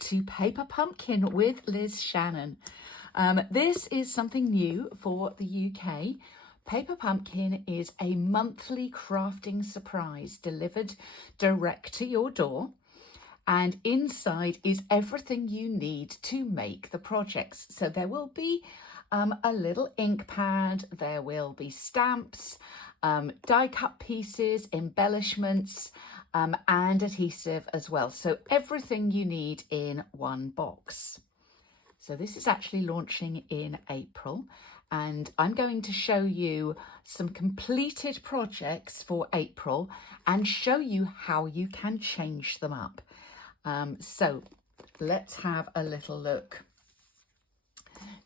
to Paper Pumpkin with Liz Shannon. This is something new for the UK. Paper Pumpkin is a monthly crafting surprise delivered direct to your door. And inside is everything you need to make the projects. So there will be a little ink pad, there will be stamps, die cut pieces, embellishments, and adhesive as well. So everything you need in one box. So this is actually launching in April, and I'm going to show you some completed projects for April and show you how you can change them up. So let's have a little look.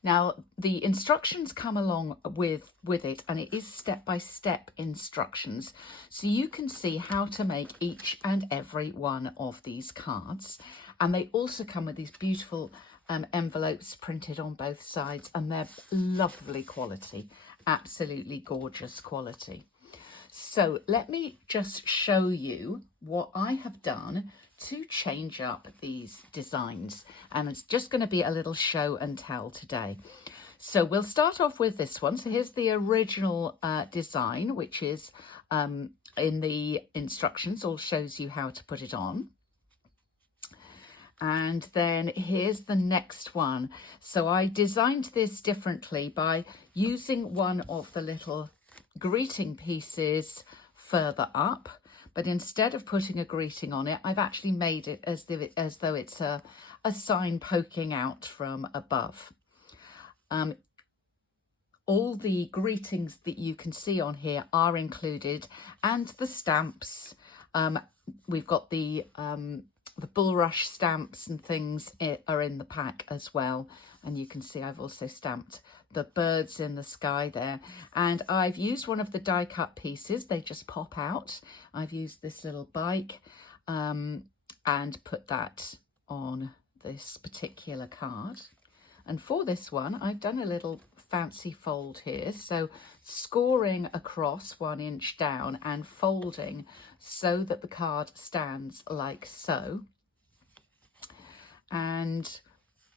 Now, the instructions come along with it, and it is step-by-step instructions. So you can see how to make each and every one of these cards. And they also come with these beautiful envelopes printed on both sides, and they're lovely quality, absolutely gorgeous quality. So let me just show you what I have done to change up these designs, and it's just going to be a little show and tell today. So we'll start off with this one. So here's the original design, which is in the instructions, all shows you how to put it on. And then here's the next one. So I designed this differently by using one of the little greeting pieces further up, but instead of putting a greeting on it, I've actually made it as though it's a sign poking out from above. All the greetings that you can see on here are included, and the stamps. We've got the bulrush stamps and things are in the pack as well, and you can see I've also stamped the birds in the sky there, and I've used one of the die cut pieces. They just pop out. I've used this little bike and put that on this particular card. And for this one, I've done a little fancy fold here, so scoring across 1 inch down and folding so that the card stands like so. And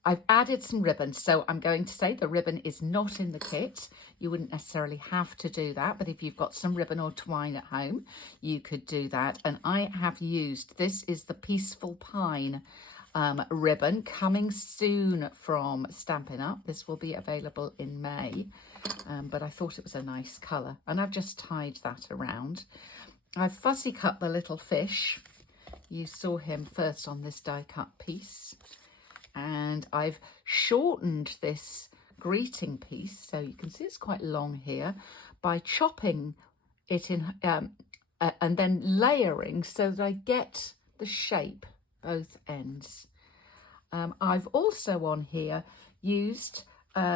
I've added some ribbon, so I'm going to say the ribbon is not in the kit. You wouldn't necessarily have to do that, but if you've got some ribbon or twine at home, you could do that. And I have used, this is the Peaceful Pine ribbon, coming soon from Stampin' Up. This will be available in May, but I thought it was a nice colour, and I've just tied that around. I've fussy cut the little fish. You saw him first on this die cut piece. And I've shortened this greeting piece, so you can see it's quite long here, by chopping it in and then layering so that I get the shape both ends. I've also on here used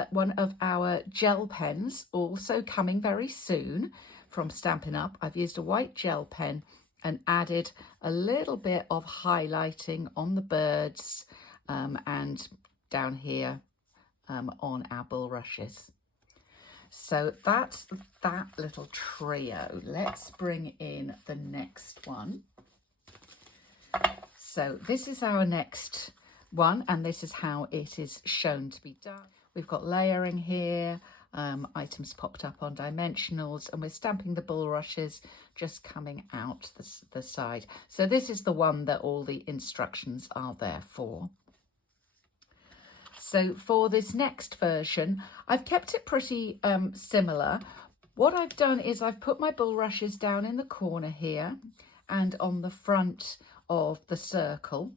one of our gel pens, also coming very soon from Stampin' Up. I've used a white gel pen and added a little bit of highlighting on the birds and down here on our bulrushes. So that's that little trio. Let's bring in the next one. So this is our next one, and this is how it is shown to be done. We've got layering here, items popped up on dimensionals, and we're stamping the bulrushes just coming out the side. So this is the one that all the instructions are there for. So for this next version, I've kept it pretty similar. What I've done is I've put my bulrushes down in the corner here and on the front of the circle.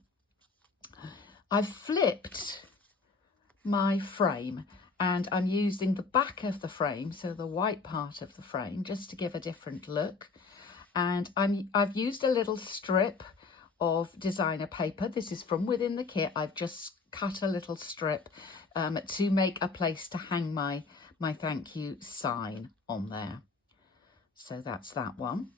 I've flipped my frame, and I'm using the back of the frame, so the white part of the frame, just to give a different look. And I've used a little strip of designer paper. This is from within the kit. I've just cut a little strip to make a place to hang my thank you sign on there. So that's that one.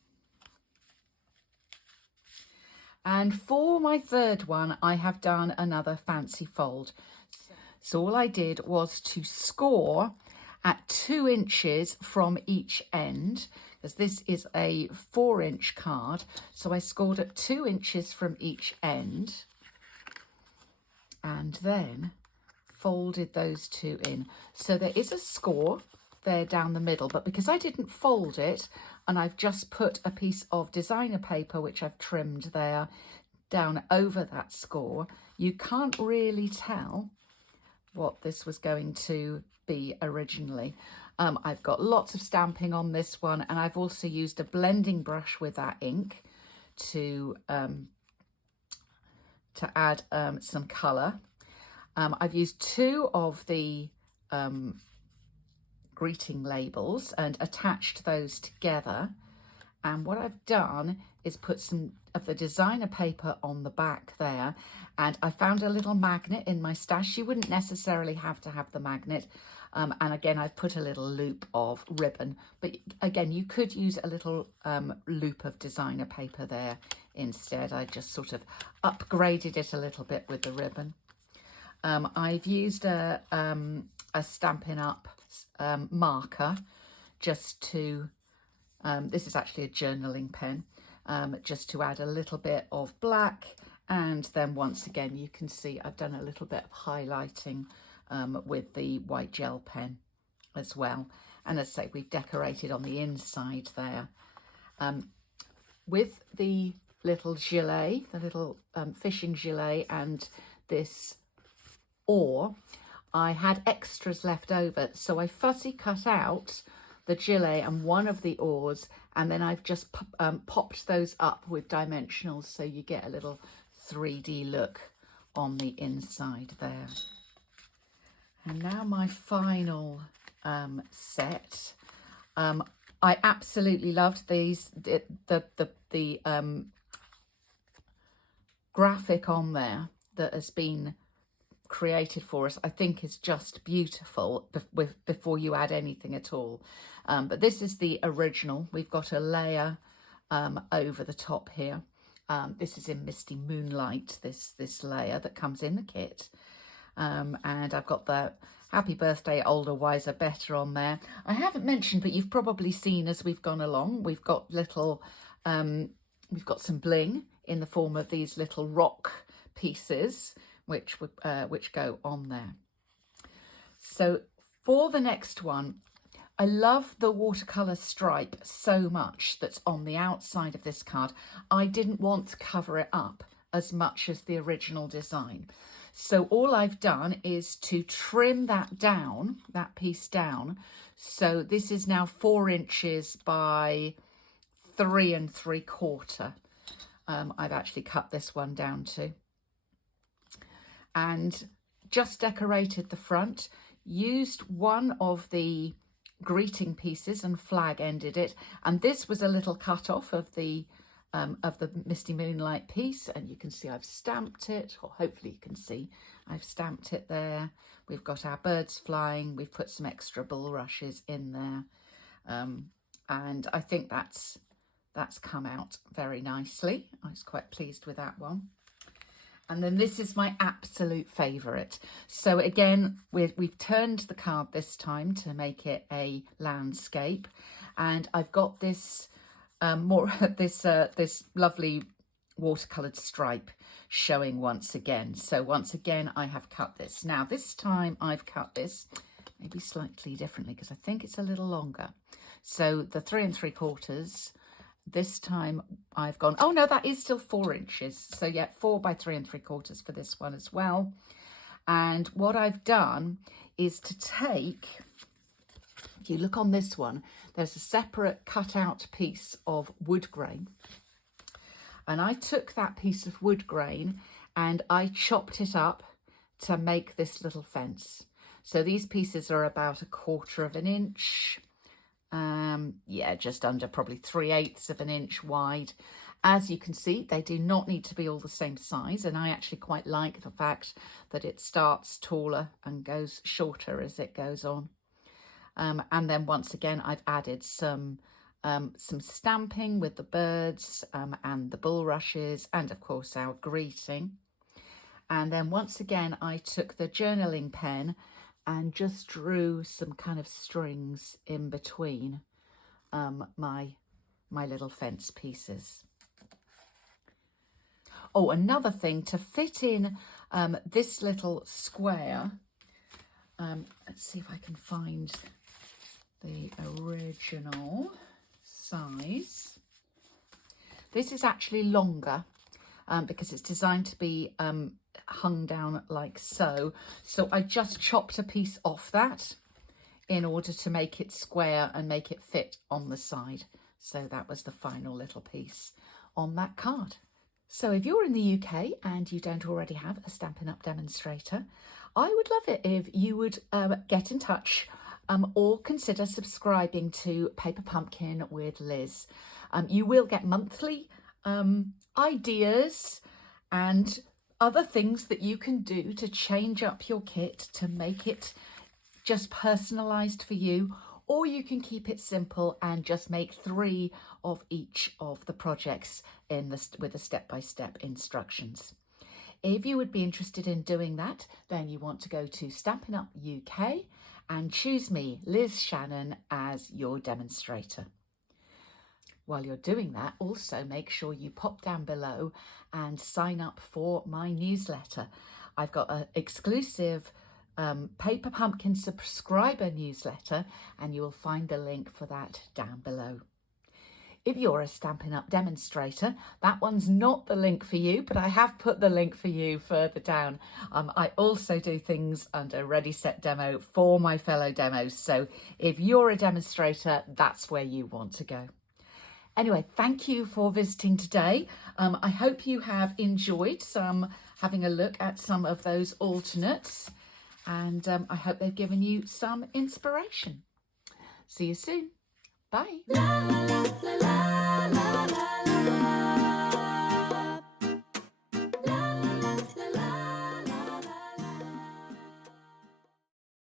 And for my third one, I have done another fancy fold. So all I did was to score at 2 inches from each end, because this is a 4-inch card. So I scored at 2 inches from each end. and then folded those two in. So there is a score there down the middle, but because I didn't fold it and I've just put a piece of designer paper, which I've trimmed there, down over that score, you can't really tell what this was going to be originally. I've got lots of stamping on this one, and I've also used a blending brush with that ink to add some colour. I've used two of the greeting labels and attached those together, and what I've done is put some of the designer paper on the back there, and I found a little magnet in my stash. You wouldn't necessarily have to have the magnet, and again I've put a little loop of ribbon, but again you could use a little loop of designer paper there instead. I just sort of upgraded it a little bit with the ribbon. I've used a Stampin' Up marker just to, this is actually a journaling pen, just to add a little bit of black, and then once again you can see I've done a little bit of highlighting with the white gel pen as well. And as I say, we've decorated on the inside there. With the little gilet, the little fishing gilet and this oar, I had extras left over, so I fussy cut out the gilet and one of the oars, and then I've just popped those up with dimensionals so you get a little 3D look on the inside there. And now my final set. I absolutely loved these. The graphic on there that has been created for us, I think, is just beautiful before you add anything at all. But this is the original. We've got a layer over the top here. This is in Misty Moonlight, this layer that comes in the kit. And I've got the Happy Birthday Older, Wiser, Better on there. I haven't mentioned, but you've probably seen as we've gone along, we've got little, we've got some bling in the form of these little rock pieces, which go on there. So for the next one, I love the watercolour stripe so much that's on the outside of this card. I didn't want to cover it up as much as the original design. So all I've done is to trim that down, that piece down. So this is now 4 inches by 3 3/4. I've actually cut this one down to. And just decorated the front, used one of the greeting pieces and flag ended it, and this was a little cut off of the Misty Moonlight piece, and you can see I've stamped it, or hopefully you can see I've stamped it there. We've got our birds flying, we've put some extra bulrushes in there, and I think that's come out very nicely. I was quite pleased with that one. And then this is my absolute favourite. So again, we've turned the card this time to make it a landscape, and I've got this this lovely watercoloured stripe showing once again. So once again, I have cut this. Now this time I've cut this maybe slightly differently because I think it's a little longer. So the 3 3/4. This time I've gone, oh no, that is still 4 inches. So yeah, 4 by 3 3/4 for this one as well. And what I've done is to take, if you look on this one, there's a separate cut out piece of wood grain. And I took that piece of wood grain and I chopped it up to make this little fence. So these pieces are about 1/4 inch. Yeah, just under probably 3/8 inch wide. As you can see, they do not need to be all the same size, and I actually quite like the fact that it starts taller and goes shorter as it goes on. And then once again, I've added some stamping with the birds and the bulrushes, and of course our greeting. And then once again, I took the journaling pen and just drew some kind of strings in between my little fence pieces. Oh, another thing, to fit in this little square, let's see if I can find the original size. This is actually longer because it's designed to be hung down like so. So I just chopped a piece off that in order to make it square and make it fit on the side. So that was the final little piece on that card. So if you're in the UK and you don't already have a Stampin' Up! Demonstrator, I would love it if you would get in touch or consider subscribing to Paper Pumpkin with Liz. You will get monthly ideas and other things that you can do to change up your kit to make it just personalised for you, or you can keep it simple and just make 3 of each of the projects with the step-by-step instructions. If you would be interested in doing that, then you want to go to Stampin' Up! UK and choose me, Liz Shannon, as your demonstrator. While you're doing that, also make sure you pop down below and sign up for my newsletter. I've got an exclusive Paper Pumpkin subscriber newsletter, and you will find the link for that down below. If you're a Stampin' Up! Demonstrator, that one's not the link for you, but I have put the link for you further down. I also do things under Ready, Set, Demo for my fellow demos. So if you're a demonstrator, that's where you want to go. Anyway, thank you for visiting today. I hope you have enjoyed having a look at some of those alternates, and I hope they've given you some inspiration. See you soon. Bye.